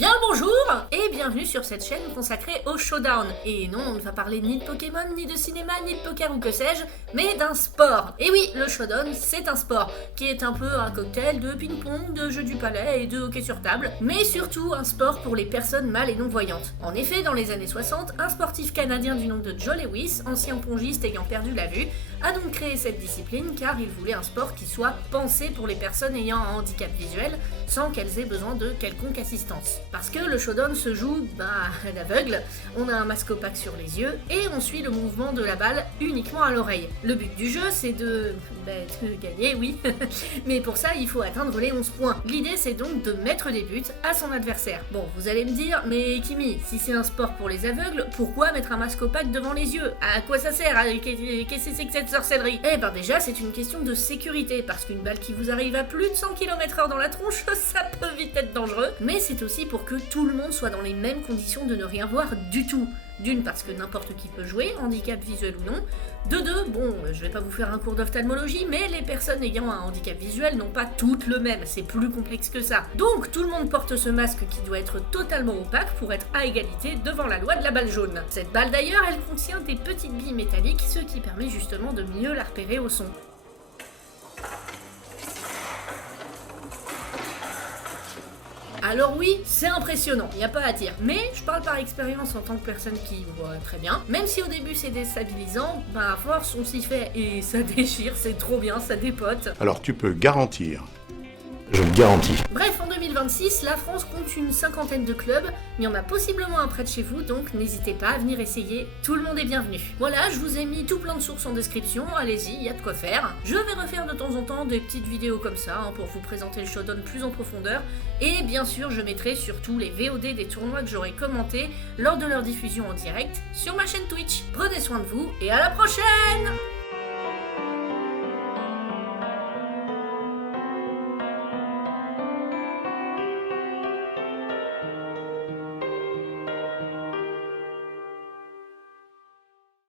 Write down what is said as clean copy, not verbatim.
Bien le bonjour et bienvenue sur cette chaîne consacrée au showdown. Et non, on ne va parler ni de Pokémon, ni de cinéma, ni de poker ou que sais-je, mais d'un sport. Et oui, le showdown, c'est un sport qui est un peu un cocktail de ping-pong, de jeu du palais et de hockey sur table, mais surtout un sport pour les personnes mâles et non-voyantes. En effet, dans les années 60, un sportif canadien du nom de Joe Lewis, ancien pongiste ayant perdu la vue, a donc créé cette discipline car il voulait un sport qui soit pensé pour les personnes ayant un handicap visuel sans qu'elles aient besoin de quelconque assistance. Parce que le showdown se joue à l'aveugle, on a un masque opaque sur les yeux et on suit le mouvement de la balle uniquement à l'oreille. Le but du jeu c'est de gagner, oui, mais pour ça il faut atteindre les 11 points. L'idée c'est donc de mettre des buts à son adversaire. Bon, vous allez me dire, mais Kimi, si c'est un sport pour les aveugles, pourquoi mettre un masque opaque devant les yeux? À quoi ça sert? Qu'est-ce que c'est que cette sorcellerie? Eh ben déjà c'est une question de sécurité, parce qu'une balle qui vous arrive à plus de 100 km/h dans la tronche, ça peut vite être dangereux, mais c'est aussi pour que tout le monde soit dans les mêmes conditions de ne rien voir du tout. D'une, parce que n'importe qui peut jouer, handicap visuel ou non. De deux, bon, je vais pas vous faire un cours d'ophtalmologie, mais les personnes ayant un handicap visuel n'ont pas toutes le même, c'est plus complexe que ça. Donc tout le monde porte ce masque qui doit être totalement opaque pour être à égalité devant la loi de la balle jaune. Cette balle d'ailleurs, elle contient des petites billes métalliques, ce qui permet justement de mieux la repérer au son. Alors oui, c'est impressionnant, y a pas à dire. Mais je parle par expérience en tant que personne qui voit très bien. Même si au début c'est déstabilisant, à force on s'y fait et ça déchire, c'est trop bien, ça dépote. Alors tu peux garantir, je le garantis. Bref, en 2026, la France compte une 50aine de clubs, mais il y en a possiblement un près de chez vous, donc n'hésitez pas à venir essayer, tout le monde est bienvenu. Voilà, je vous ai mis tout plein de sources en description, allez-y, il y a de quoi faire. Je vais refaire de temps en temps des petites vidéos comme ça, pour vous présenter le showdown plus en profondeur, et bien sûr je mettrai surtout les VOD des tournois que j'aurai commentés lors de leur diffusion en direct sur ma chaîne Twitch. Prenez soin de vous, et à la prochaine!